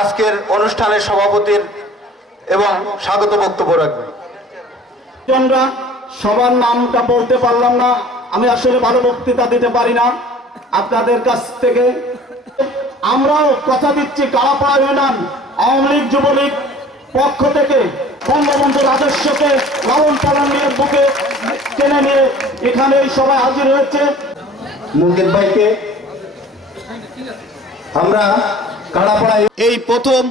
আজকের অনুষ্ঠানের সভাপতির এবং স্বাগত বক্তব্য রাখবেন। জনরা সবার নামটা বলতে পারলাম না আমি আসলে ভালো বক্তৃতা দিতে পারি না। আপনাদের কাছ থেকে আমরাও কথা দিচ্ছি কালাপাড়া ইউনিয়ন আওয়ামী লীগ যুবলীগ পক্ষ থেকে। বঙ্গবন্ধুর আদর্শকে লালন পালন নিয়ে বুকে টেনে নিয়ে এখানে এই সবাই হাজির হয়েছে। মুকেশ ভাইকে আমরা কাড়াপাড়ায় এই প্রথম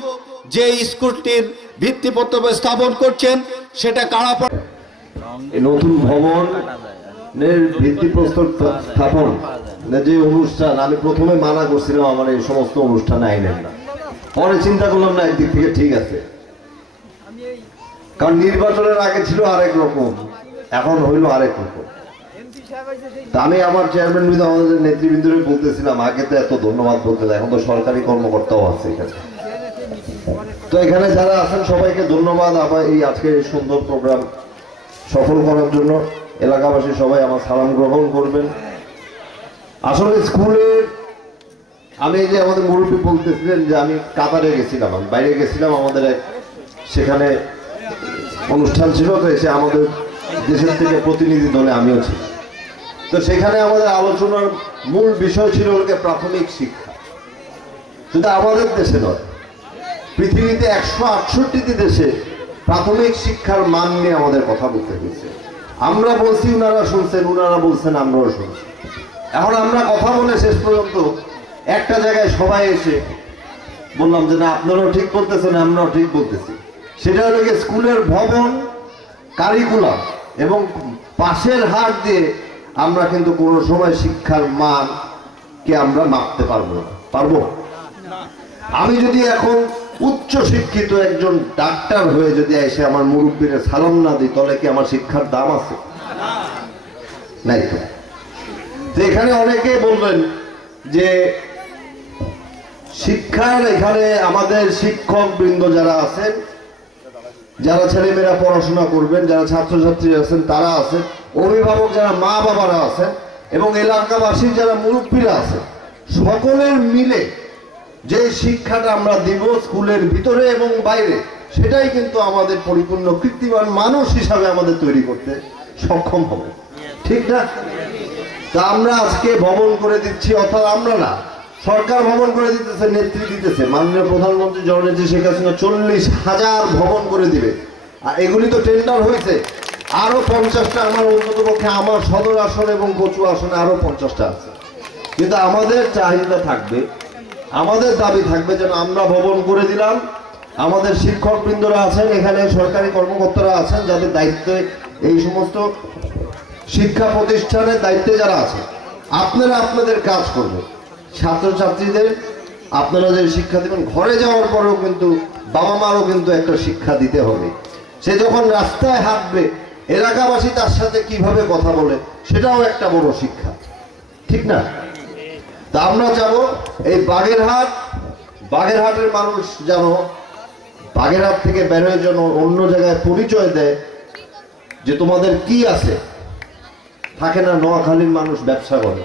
যে স্কুলটির ভিত্তিপত্র স্থাপন করছেন, সেটা কাড়াপাড়া নতুন ভবনের ভিত্তিপ্রস্তর স্থাপন যে অনুষ্ঠান, আমি প্রথমে মানা করছিলাম, আমার এই সমস্ত অনুষ্ঠান আইনেন না। পরে চিন্তা করলাম, না একদিক থেকে ঠিক আছে। কারণ নির্বাচনের আগে ছিল আরেক রকম, এখন হইল আরেক রকম। আমি আমার চেয়ারম্যান বিধু আমাদের নেতৃবৃন্দরে বলতেছিলাম, আগে তো এত ধন্যবাদ বলতে এখন তো সরকারি কর্মকর্তাও আছে এখানে। তো এখানে যারা আছেন, সবাইকে ধন্যবাদ আমার এই আজকে এই সুন্দর প্রোগ্রাম সফল করার জন্য। এলাকাবাসী সবাই আমার সালাম গ্রহণ করবেন। আসলে স্কুলের আমি যে আমাদের মুরব্বী বলতেছিলেন যে আমি কাতারে গেছিলাম, আমি বাইরে গেছিলাম, আমাদের এক সেখানে অনুষ্ঠান ছিল, তো এসে আমাদের দেশের থেকে প্রতিনিধি দলে আমিও ছিলাম। তো সেখানে আমাদের আলোচনার মূল বিষয় ছিল হলো প্রাথমিক শিক্ষা। শুধু আমাদের দেশে নয়, পৃথিবীতে একশো আটষট্টিটি দেশে প্রাথমিক শিক্ষার মান নিয়ে আমাদের কথা বলতে হয়েছে। আমরা বলছি ওনারা শুনছেন ওনারা বলছেন, আমরাও শুনছি। এখন আমরা কথা বলে শেষ পর্যন্ত একটা জায়গায় সবাই এসে বললাম যে না, আপনারাও ঠিক বলতেছেন, আমরাও ঠিক বলতেছি। সেটা হলো স্কুলের ভবন কারিকুলাম এবং পাশের হাট দিয়ে আমরা কিন্তু কোনো সময় শিক্ষার মান কে আমরা মাপতে পারব পারব? আমি যদি এখন উচ্চ শিক্ষিত একজন ডাক্তার হয়ে যদি এসে আমার মুরব্বীরে সালাম না দিই, তাহলে কি আমার শিক্ষার দাম আছে? নাই তো। তো এখানে অনেকে বলবেন যে শিক্ষার এখানে আমাদের শিক্ষক বৃন্দ যারা আছেন যারা ছেলেমেয়েরা পড়াশোনা করবেন, যারা ছাত্রছাত্রী আছেন, তারা আছেন। অভিভাবক যারা মা বাবারা আছেন এবং এলাকাবাসীর যারা মুরব্বীরা আছে সকলের মিলে যে শিক্ষাটা আমরা দিব স্কুলের ভিতরে এবং বাইরে, সেটাই কিন্তু আমাদের পরিপূর্ণ কৃত্রিমান মানুষ হিসাবে আমাদের তৈরি করতে সক্ষম হবে। ঠিক না? তা আমরা আজকে ভবন করে দিচ্ছি, অর্থাৎ আমরা না সরকার ভবন করে দিতেছে, নেত্রী দিতেছে। মাননীয় প্রধানমন্ত্রী জননেত্রী শেখ হাসিনা চল্লিশ হাজার ভবন করে দিবে। আর এগুলি তো টেন্ডার হয়েছে। আরও পঞ্চাশটা আমার অন্তত পক্ষে আমার সদর আসন এবং কচু আসনে আরও পঞ্চাশটা আছে। কিন্তু আমাদের চাহিদা থাকবে, আমাদের দাবি থাকবে যেন আমরা ভবন করে দিলাম। আমাদের শিক্ষক বৃন্দরা আছেন, এখানে সরকারি কর্মকর্তারা আছেন, যাদের দায়িত্বে এই সমস্ত শিক্ষা প্রতিষ্ঠানের দায়িত্বে যারা আছে। আপনারা আপনাদের কাজ করবেন। ছাত্রছাত্রীদের, আপনারা যে শিক্ষা দেবেন, ঘরে যাওয়ার পরেও কিন্তু বাবা মারও কিন্তু একটা শিক্ষা দিতে হবে। সে যখন রাস্তায় হাঁটবে, এলাকাবাসী তার সাথে কীভাবে কথা বলে, সেটাও একটা বড় শিক্ষা। ঠিক না? তা আমরা যাব এই বাগেরহাট, বাগেরহাটের মানুষ যেন বাগেরহাট থেকে বেরোয় যেন অন্য জায়গায় পরিচয় দেয় যে তোমাদের কি আছে। থাকে না, নোয়াখালীর মানুষ ব্যবসা করে।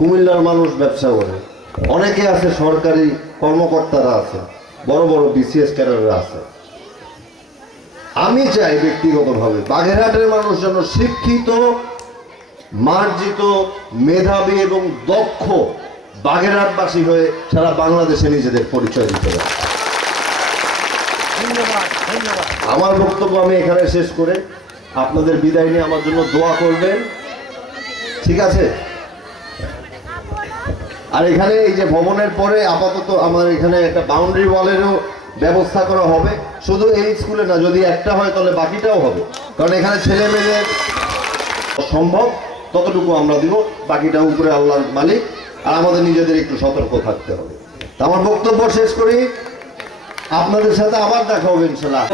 কুমিল্লার মানুষ ব্যবসা করে। অনেকে আছে সরকারি কর্মকর্তারা আছে, বড় বড় বিসিএস ক্যাডাররা আছে। আমি চাই ব্যক্তিগতভাবে বাগেরহাটের মানুষ যেন শিক্ষিত, মার্জিত, মেধাবী এবং দক্ষ বাগেরহাটবাসী হয়ে সারা বাংলাদেশে নিজেদের পরিচয় দিতে পারে। আমার বক্তব্য আমি এখানে শেষ করে আপনাদের বিদায় নিয়ে আমার জন্য দোয়া করবেন। ঠিক আছে? আর এখানে এই যে ভবনের পরে আপাতত আমার এখানে একটা বাউন্ডারি ওয়ালেরও ব্যবস্থা করা হবে। শুধু এই স্কুলে না, যদি একটা হয় তাহলে বাকিটাও হবে। কারণ এখানে ছেলে মেয়েদের সম্ভব, ততটুকু আমরা দিব, বাকিটা উপরে আল্লাহর মালিক আর আমাদের নিজেদের একটু সতর্ক থাকতে হবে। তা আমার বক্তব্য শেষ করি। আপনাদের সাথে আবার দেখা হবে ইনশাল্লাহ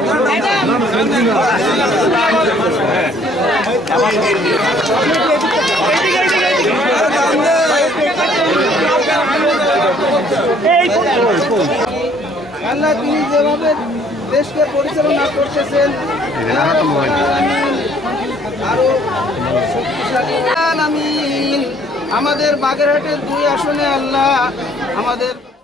আল্লাহ তিনি যেভাবে দেশকে পরিচালনা করতেছেন আরও শক্তিশালী। আমাদের বাগেরহাটের দুই আসনে আল্লাহ আমাদের